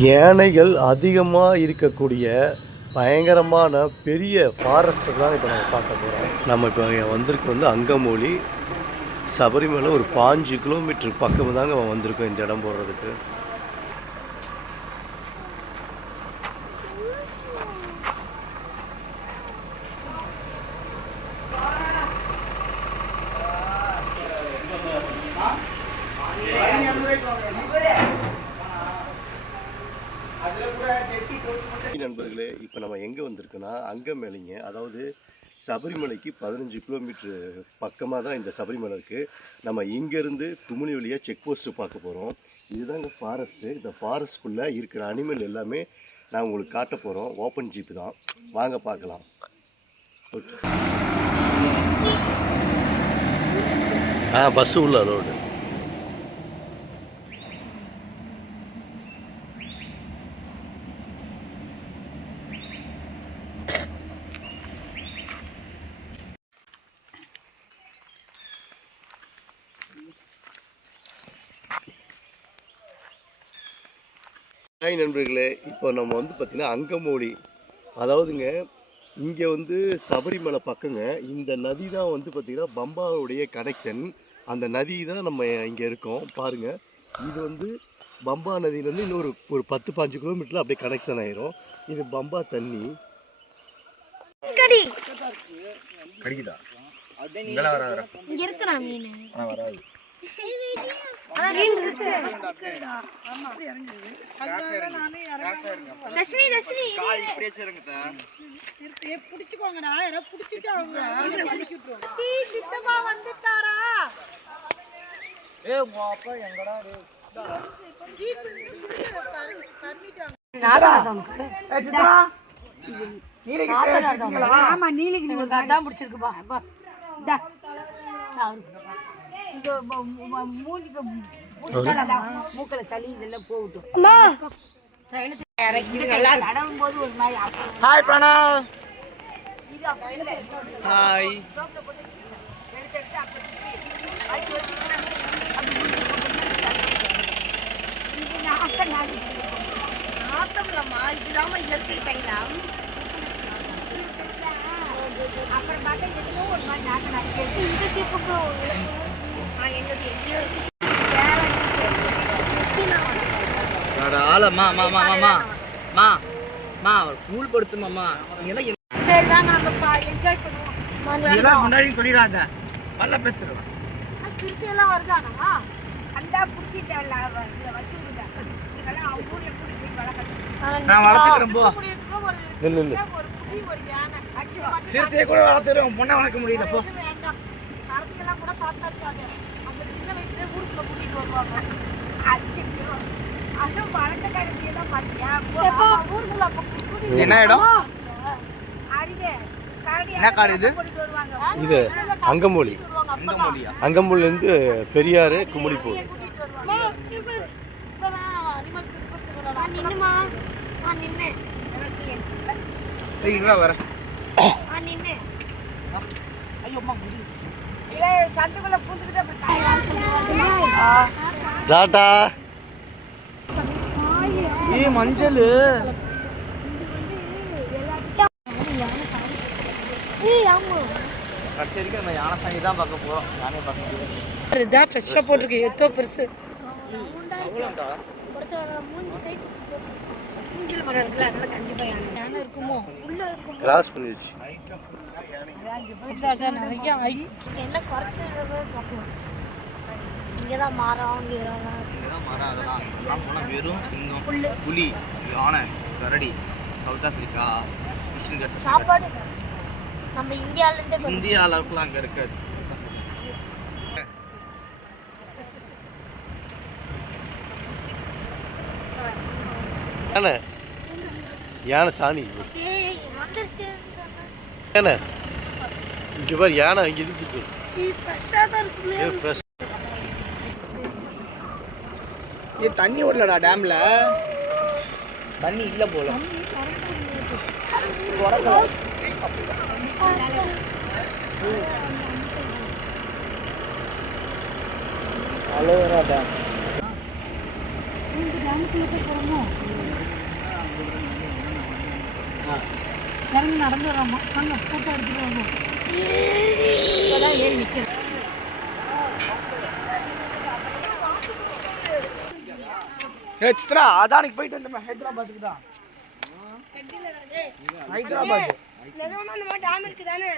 யானைகள் அதிகமாக இருக்கக்கூடிய பயங்கரமான பெரிய ஃபாரஸ்ட்டு தான் இப்போ நம்ம பார்க்க போகிறோம் நம்ம இப்போ இங்க வந்திருக்கு வந்து அங்கமொழி சபரிமலை ஒரு பாஞ்சு கிலோமீட்டர் பக்கம் தாங்க வந்திருக்கோம் இந்த இடம் போடுறதுக்கு நண்பர்களே இப்போ நம்ம எங்கே வந்திருக்கோன்னா அங்கமேலிங்க அதாவது சபரிமலைக்கு பதினஞ்சு கிலோமீட்ரு பக்கமாக தான் இந்த சபரிமலை இருக்குது நம்ம இங்கேருந்து துமுனி வழியாக செக் போஸ்ட்டு பார்க்க போகிறோம் இதுதாங்க ஃபாரஸ்ட்டு இந்த ஃபாரஸ்ட்குள்ளே இருக்கிற அனிமல் எல்லாமே நான் உங்களுக்கு காட்ட போகிறோம் ஓப்பன் ஜீப் தான். வாங்க பார்க்கலாம். ஆ பஸ்ஸு உள்ள ரோடு ஹாய் நண்பர்களே இப்போ நம்ம வந்து பார்த்திங்கன்னா அங்கமோடி அதாவதுங்க இங்கே வந்து சபரிமலை பக்கங்க இந்த நதி தான் வந்து பார்த்திங்கன்னா பம்பாவுடைய கனெக்ஷன் அந்த நதி தான் நம்ம இங்கே இருக்கோம். பாருங்கள் இது வந்து பம்பா நதியிலேருந்து இன்னொரு ஒரு பத்து பாஞ்சு கிலோமீட்டரில் அப்படியே கனெக்ஷன் ஆயிரும். இது பம்பா தண்ணி. கடி. கடிக்குதா? இங்கெல்லாம் வராதுடா இங்க இருக்குடா மீன் ஆனா வராது ஆனா மீன் இருக்கு தஸ்னி தஸ்னி டீ சித்தப்பா வந்துட்டாரா? ஆமா நீலிக்கு நீங்க அதான் பிடிச்சிருக்குப்பா அப்பா. இங்க மூஞ்சிக்கு மூக்கல சளி இதெல்லாம் போகட்டும் ஒரு மாதிரி ஹாய் பிரணவ் ஹாய் இது நாத்த நாடி. அப்புறம் பார்த்தா எதுவும் ஒரு மாதிரி நாடி கேட்டு இந்த சீப்புக்கு ஆளம்மா மா மா மா மா மா. மா கூல் படுத்துமாம்மா இதெல்லாம் எங்க- சரி வாங்க நம்ம என்ஜாய் பண்ணுவோம் இதெல்லாம் முன்னாடி சொல்லிடாத. பல்ல பேசுறோம் சிறுத்தை எல்லாம் வருதானா அந்த பிடிச்சிட்டு வச்சு விடுங்க இதெல்லாம் அவங்க ஊர்ல கூட்டி போய் வளர்க்கணும் நான் வளர்த்துக்கிறேன் போ. இல்லை இல்லை ஒரு புலி ஒரு யானை அடிச்சு சிறுத்தையை கூட வளர்த்துறோம் பொண்ணை வளர்க்க முடியல போ. வேண்டாம் கூட வயசுல கூட்டிட்டு வருவாங்க. அதுவும் வளர்ந்த கருத்தியெல்லாம் பார்த்தியா ஊருக்குள்ள அப்ப என்ன இடம்? கரடி என்ன காடு இது? இது அங்கமொழி அங்கமொழிலேருந்து பெரியாறு குமுளி போகுது. டாட்டா ஏ மஞ்சள். ஏய் ஆமா. கடைசி வரைக்கும் நம்ம யானை சாணி தான் பார்க்க போறோம். யானை பார்க்க முடியாது. இதான் ஃப்ரெஷ்ஷாக போட்டிருக்கு. எத்தோ பெருசு. மூங்கில் மரம் இருக்குல்ல அதனால கண்டிப்பாக யானை யானை இருக்குமோ? உள்ள இருக்கும்? கிராஸ் பண்ணிடுச்சு நிறைய ஐ என்ன குறைச்சிடவே பார்க்கலாம். இங்கதான் மரம் கீரம் இங்கதான் மரம் அதெல்லாம். போனால் வெறும் சிங்கம் புலி யானை கரடி சவுத் ஆப்பிரிக்கா மிஷின் கட்சி சாப்பாடு நம்ம இந்தியால இருந்தே கொண்டு இந்தியா அளவுக்குலாம் அங்கே இருக்காது யானை? யானை சாணி. யானை இங்கே பாரு யானை இங்கே இருக்குது ஏ தண்ணி ஓடலடா டேம்ல. தண்ணி இல்ல போல. அலோவேரா டேம் இந்த டேமுக்குள்ள போய் போகிறோமோ இறங்கி நடந்து வராமா வாங்க ஃபோட்டோ எடுத்துட்டு வருவோம் இப்போதான் ஏறி நிற்கிறேன் ஏ சித்ரா அதானிக்கு போயிட்டு வந்தோமே ஹைதராபாத்துக்கு தான். ஹைதராபாத். டேம் இருக்கு தானே?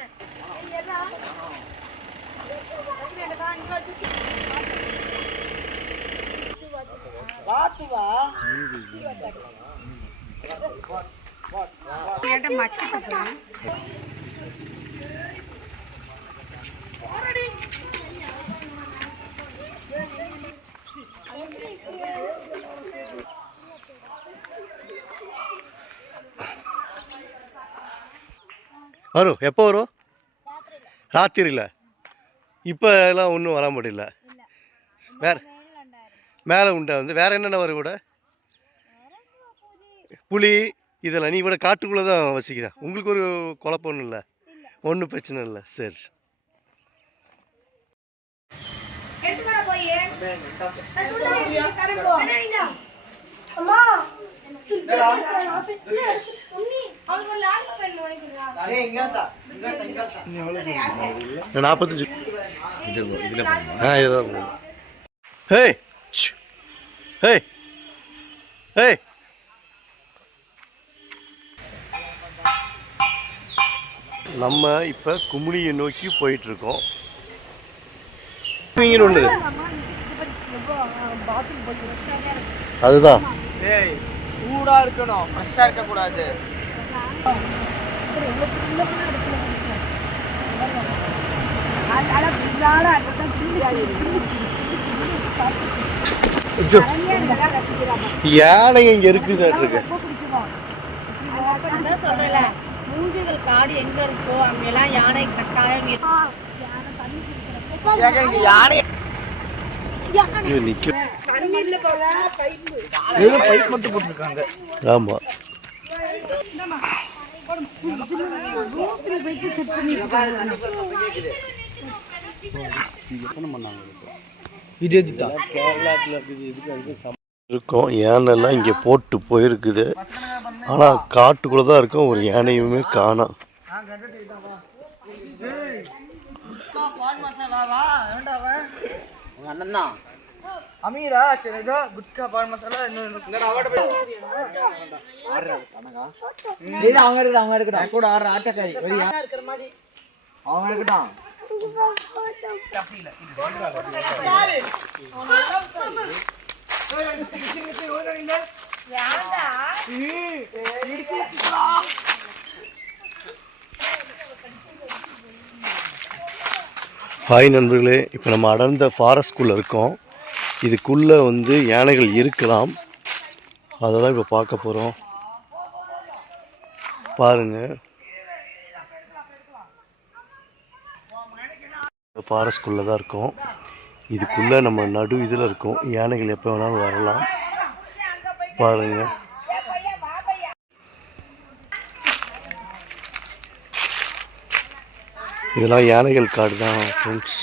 வரும் எப்போ வரும் ராத்திரியில். இப்போ எல்லாம் ஒன்றும் வர முடியல வேற மேலே உண்டா வந்து வேற என்னென்ன வரும் கூட? புலி இதெல்லாம் நீ கூட காட்டுக்குள்ளே தான் வசிக்கிறேன் உங்களுக்கு ஒரு குழப்பம் ஒன்றும் இல்லை? ஒன்றும் பிரச்சனை இல்லை. சரி அம்மா அவனுக்கு லாங் பென் வாங்கிக்கிறா நாற்பத்தஞ்சு. இது இதில் ஆ இதுதான் ஹே. ஹே ஹே. நம்ம இப்போ குமுளியை நோக்கி போயிட்டு இருக்கோம் ஒன்று அதுதான். ஏய் சூடா இருக்கணும். ஃப்ரெஷ்ஷா இருக்க கூடாது யானை இங்கே இருக்குது இருக்கு காடு எங்க இருக்கோ அங்கெல்லாம் யானை கட்டாயம் இருக்கும். யானை யானைலாம் இங்கே போட்டு போயிருக்குது. ஆனால் காட்டுக்குள்ளே தான் இருக்கும். ஒரு யானையுமே காணோம். உங்க அண்ணன் தான் அமீரா சரி இதோ குட்கா பால் மசாலா இன்னும் அவங்க எடுக்கட்டும் அவங்க எடுக்கட்டும் கூட ஆடுற ஆட்டக்காரி வரியா அவங்க எடுக்கட்டும் ஹாய் நண்பர்களே இப்போ நம்ம அடர்ந்த ஃபாரஸ்ட்குள்ளே இருக்கோம். இதுக்குள்ளே வந்து யானைகள் இருக்கலாம். அதை தான் இப்போ பார்க்க போகிறோம் பாருங்கள் ஃபாரஸ்ட்குள்ளே தான் இருக்கோம். இதுக்குள்ளே நம்ம நடு இதில் இருக்கோம். யானைகள் எப்போ வேணாலும் வரலாம். பாருங்கள் இதெல்லாம் யானைகள் காடு தான் ஃப்ரெண்ட்ஸ்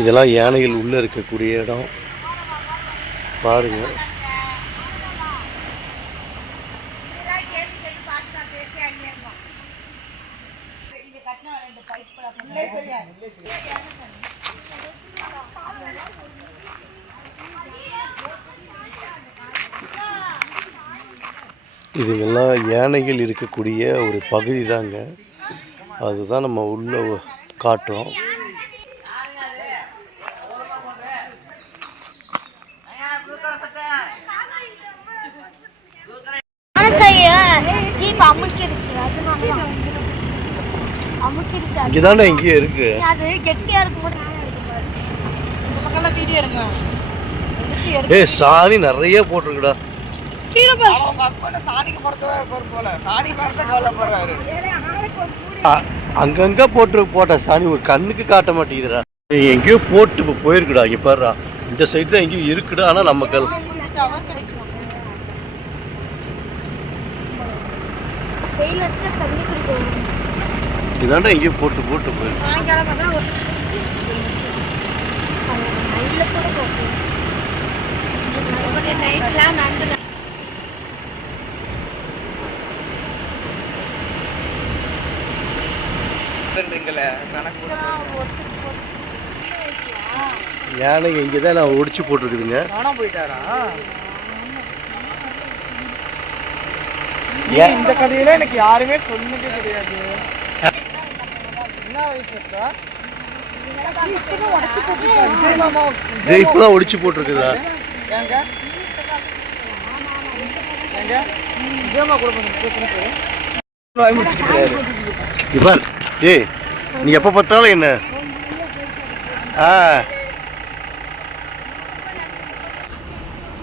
இதெல்லாம் யானைகள் உள்ளே இருக்கக்கூடிய இடம். பாருங்கள் இதுங்கெல்லாம் யானைகள் இருக்கக்கூடிய ஒரு பகுதி தாங்க அதுதான் நம்ம உள்ள காட்டுறோம். ஜீப் அமுக்கிருச்சு அதனால அமுக்கிருச்சு அது. இங்கே தானே இங்கேயே இருக்கு ஏய் சாணி நிறைய போட்டிருக்குடா. அங்கங்க போட்டு போட்ட சாணி ஒரு கண்ணுக்கு காட்ட மாட்டேங்குதுடா. எங்கேயோ போட்டு இப்போ போயிருக்குடா இங்கே பாருடா. இந்த சைடு தான் எங்கேயோ இருக்குடா ஆனால் நம்ம கல். இதாண்டா எங்கேயோ போட்டு போட்டு போயிருக்கு சாயங்காலம் பண்ணா ஒரு உள்ள கூட போகும் நைட்லாம் நடந்து இருந்தீங்களே கணக்கு யானைங்க இங்கே தான் நான் ஒடிச்சு போட்டிருக்குதுங்க. காணாம போயிட்டாரா? ஏன் இந்த கதையில எனக்கு யாருமே சொன்னதே கிடையாது. என்ன வயசு இருக்கா இப்போதான் ஒடிச்சு போட்டிருக்குதா இவர் டேய் நீ எப்போ பார்த்தாலும் என்ன? ஆ.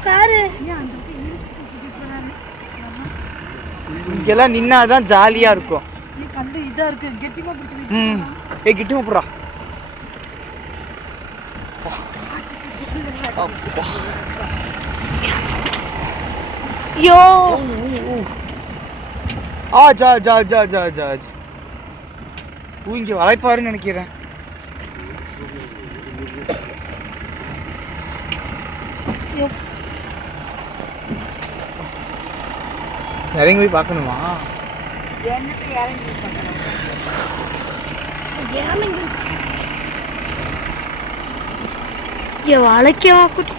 காரு இங்கெல்லாம் நின்னாதான் ஜாலியா இருக்கும். கண்டு இதா இருக்கு. கெட்டிமா பிடிச்சி ம். ஏய் கிட்ட போடுறா யோ. ஆ ஜா ஜா ஜா ஜா ஜா ஜா. ஊ இங்க வளைப்பாருன்னு நினைக்கிறேன். இறங்கி போய் பார்க்கணுமா? வளைக்கவா கூட்டி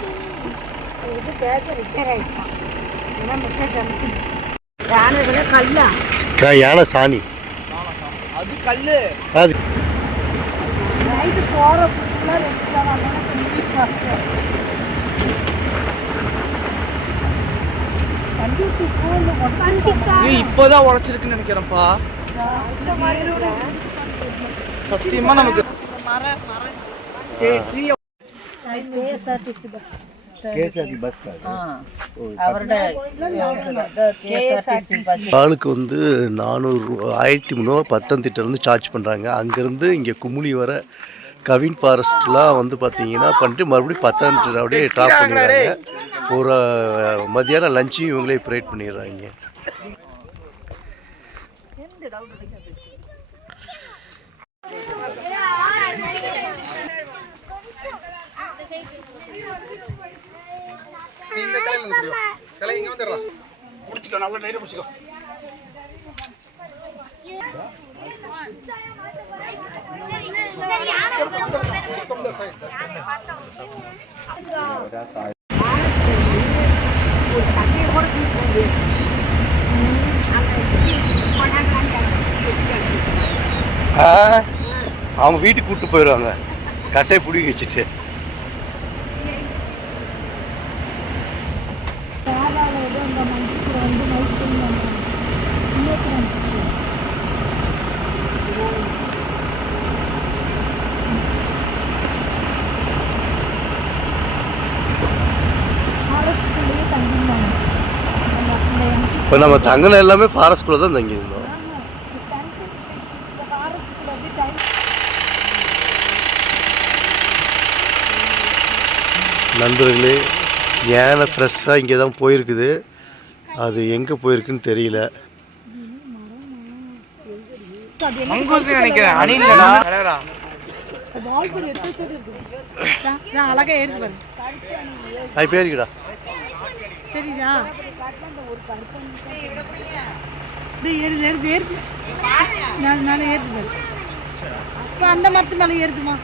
யானை கல்லா க- யானை சாணி. அது கல்லு. அது. நைட்டு போற ஃபுல்லா ரெஸ்ட் இப்போதான் உடைச்சிருக்குன்னு நினைக்கிறேன்ப்பா. சத்தியமா நமக்கு பஸ் ஆளுக்கு வந்து நானூறு ஆயிரத்தி முந்நூறு பத்தந்திட்டிலேருந்து சார்ஜ் பண்ணுறாங்க அங்கேருந்து இங்கே குமுளி வர கவின் ஃபாரஸ்ட்லாம் வந்து பார்த்தீங்கன்னா பண்ணிட்டு மறுபடியும் பத்தாண்டு அப்படியே ட்ராப் பண்ணிடுறாங்க ஒரு அஹ், மத்தியானம் லஞ்சையும் இவங்களே ப்ரொவைட் பண்ணிடுறாங்க ஆ, அவங்க வீட்டுக்கு கூப்பிட்டு போயிடுவாங்க கட்டையை பிடிங்கி வச்சுட்டு. இப்போ நம்ம தங்கின எல்லாமே ஃபாரஸ்ட்குள்ளே தான் தங்கியிருந்தோம். நண்பர்களே யானை ஃப்ரெஷ்ஷாக இங்கே தான் போயிருக்குது. அது எங்கே போயிருக்குன்னு தெரியல. மங்கூஸ் நினைக்கிறேன் அணிலடா தலைவரா நான் அழகா ஏறி பாரு அது பேருக்குடா தெரியுதா? டேய் ஏறுது ஏறுது ஏறுது மேலே மேலே ஏறுது பாரு இப்போ அந்த மரத்து மேலே ஏறுதுமா?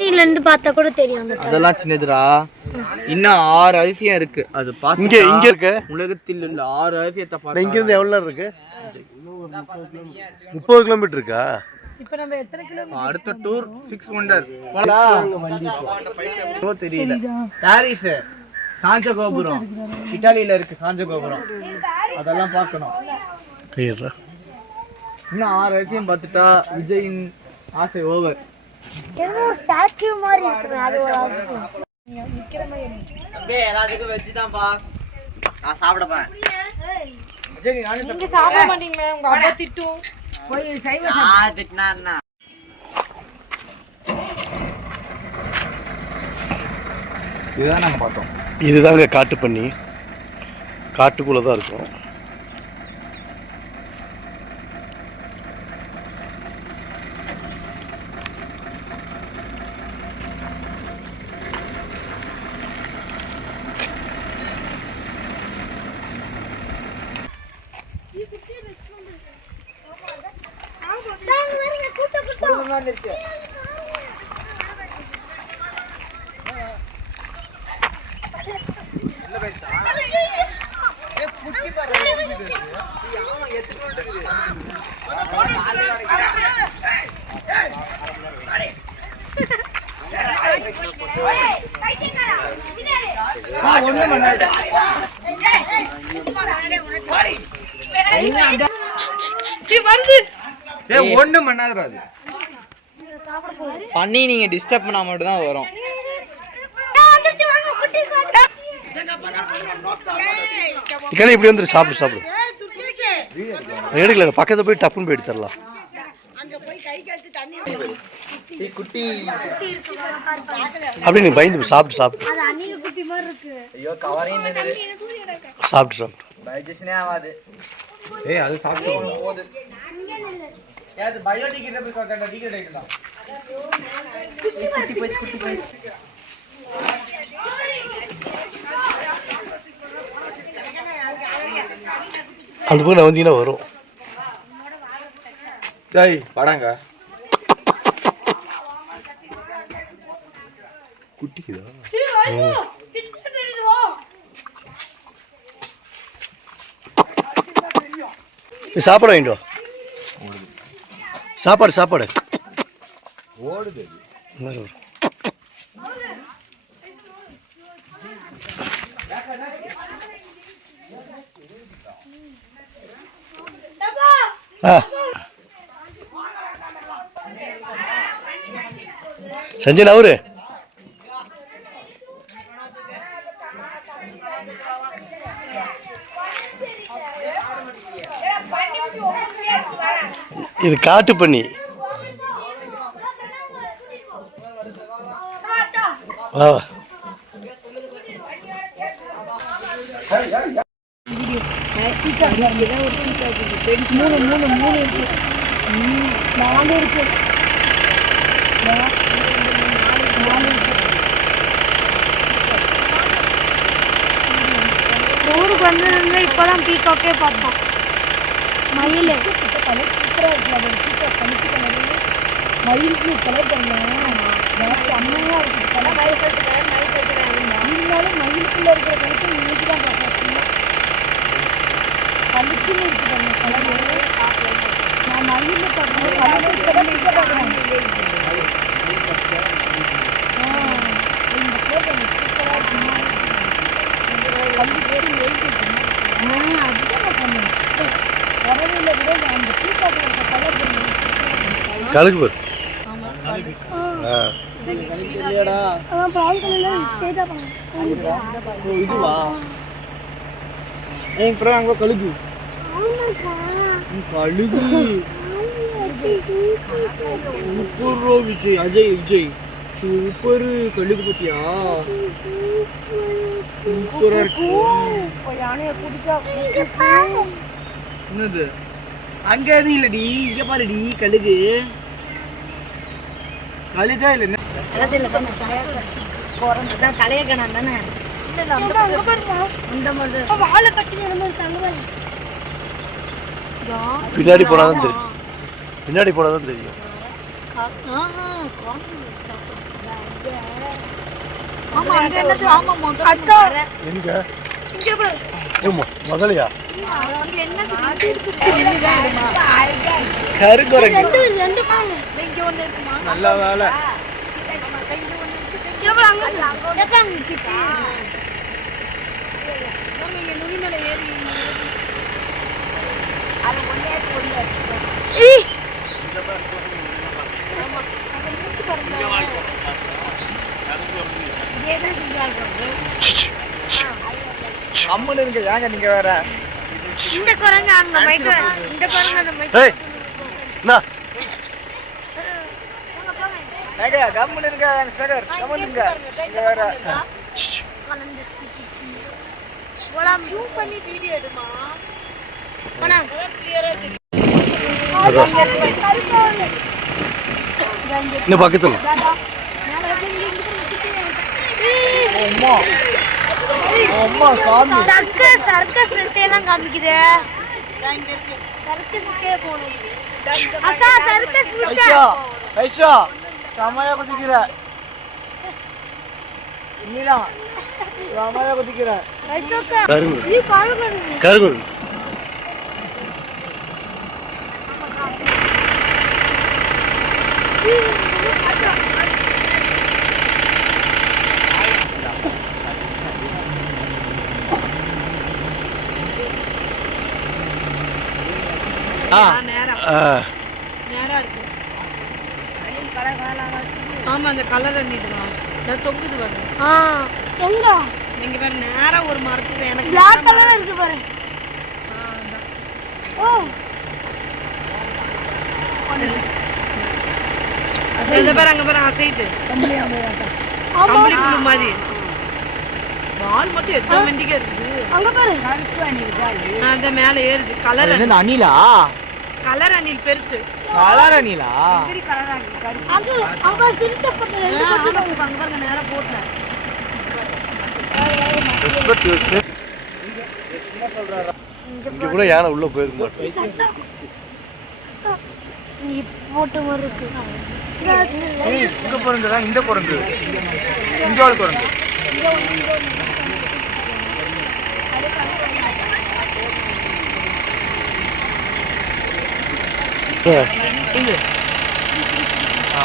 இதுல இருந்து பார்த்தா கூட தெரியும் அதெல்லாம் சின்னதுடா. இன்னும் ஆறு அதிசயம் இருக்கு. அது பார்த்து இங்கே இங்கே இருக்க. உலகத்தில் உள்ள ஆறு அதிசயத்தை நான் பார்த்து நேரம் இருக்கு? முப்பது கிலோமீட்டர் இருக்கா? இப்போ நம்ம எத்தனை கிலோ அடுத்த டூர் சிக்ஸ் ஒண்டர் தெரியல பாரிஸ் சாஞ்ச கோபுரம் இட்டாலியில இருக்கு சாஞ்ச கோபுரம் அதெல்லாம் பார்க்கணும் கையிடுறா இன்னும் ஆறு அதிசயம் பார்த்துட்டா விஜயின் ஆசை ஓவர் ஸ்டாச்சு மாதிரி இருக்கு அது ஒரு அதிசயம். எல்லாத்துக்கும் வச்சுதான்ப்பா நான் சாப்பிட போறேன் விஜய் நானும் நீங்க சாப்பிட மாட்டீங்களே உங்க அப்பா திட்டும் போய் சைவ இதுதான் நாங்கள் பார்த்தோம். இதுதாங்க காட்டு பண்ணி காட்டுக்குள்ளே தான் இருக்கும். அது பண்ணி நீங்க டிஸ்டர்ப் பண்ணா மட்டும் தான் வரும். இக்கடை இப்படி வந்துரு சாப்பிடு சாப்பிடு. எடுக்கல பக்கத்துல போய் டப்புன்னு போய் எடுத்துடலாம். குட்டி. அப்படி நீ பயந்து போய் சாப்பிட்டு சாப்பிட்டு அது அணில் குட்டி மாதிரி இருக்கு. ஐயோ கவரையும் சாப்பிட்டு சாப்பிட்டு ஏய் அது சாப்பிட்டு போகுது ஏது பயோ டிக்கெட் போய் கட்ட ஆயிட்டலாம் குட்டி அந்த பக்கம் நான் வந்தீங்கன்னா வரும் டேய் படாங்க குட்டிக்குதா நீ சாப்பாடு வாங்கிட்டு வா சாப்பாடு சாப்பாடு. ஓடுது. சஞ்சய் அவரு இது காட்டு பண்ணி. வா வா. மூணு மூணு மூணு இருக்கு இப்போ தான் இருக்கு பார்த்தோம் மயில். இருக்கு. சூப்பராக வந்ததுல இப்பதான் சூப்பராக கணிச்சு மயில் மயிலுக்கு கலர் பண்ணேன் செம்மையா இருக்கு இருந்தாலும் மயிலுக்குள்ளே இருக்கிற கணக்கு இன்னைக்கு தான் பார்த்தேன் பளிச்சுன்னு இருக்கு பாருங்க கலரு நான் மயில் பார்த்தேன் கலர் இப்பதான் இங்க பார்க்குறேன். இந்த பேர் எனக்கு சூப்பராக இருக்குமா? பளிச்சு எழுதிட்டு ஆ அதுதான் நான் சொன்னேன். வரவில்லை கூட நான் அந்த பீக்காக்கில் இருக்க கலர் கழுகு பாரு ஆ அதான் ப்ரௌன் கலரில் ஸ்ட்ரெயிட்டாக பண்ணுங்க இதுவா ஏன் அப்புறம் அங்க கழுகு ஆமாக்கா கழுகு சூப்பர் விஜய் அஜய் விஜய் சூப்பர் கழுகு பத்தியா சூப்பரா இருக்கு இப்போ என்னது அங்க எதுவும் இல்லடி இங்க பாருடி கழுகு கழுகா இல்ல என்ன? தான் தலைய கணம் தானே? அந்த மாதிரி வாழை கட்டி நடந்து பின்னாடி போனாதான் தெரியும். பின்னாடி போனாதான் தெரியும். ஆமா அங்க என்னது? ஆமா அக்கா. எங்க? முதலையா? நல்ல வேலை. எவ்வளவு இருக்கு ஏங்க நீங்க வேற? இந்த குரங்கு அங்க மைக்க இந்த குரங்கு அந்த மைக்க ஏய் என்ன ஏங்க கம்மன் இருங்க சகர். கம்மன் இருங்க இங்க வேற. போலாம் ஜூம் பண்ணி வீடியோ எடுமா? போலாம் அதான் இன்னும் பக்கத்துல. அம்மா சாமி. சர்க்கஸ் சர்க்கஸ் எல்லாம் காமிக்குது. சர்க்கஸுக்கே போகணும். அக்கா சர்க்கஸ் விட்டா ஐயா ஐஷா செமையா குதிக்கிற. நீதான் செமையா குதிக்கிற. கருங்கு இது பழகணும் கருங்குரு. நேரா ஆ நேரா இருக்கு. ஆமா அந்த கலர் அண்ணிட்டுலாம் நான் தொங்குது பாருங்க ஆ எங்க? நீங்க வேற நேரா ஒரு மரத்துக்கு எனக்கு பிளாக் கலர் இருக்கு பாரு. ஓ. இந்த பேர் அங்க பேர் அசைது கம்பளி புழு மாதிரி. வால் மட்டும் எத்தனை வண்டிக்கு இருக்குது அங்க பாரு. ஆ, அந்த மேல ஏறுது. கலர் என்ன அணிலா? கலர் அணில் பெருசு. கலர் அணிலா? அங்க பாருங்க நேரா போட்டேன். இங்க கூட யானை உள்ள போயிருக்க மாட்டோம் நீ போட்ட இருக்கு இங்க குரங்கு தான் இந்த குரங்கு. இங்க ஒரு குரங்கு ஆ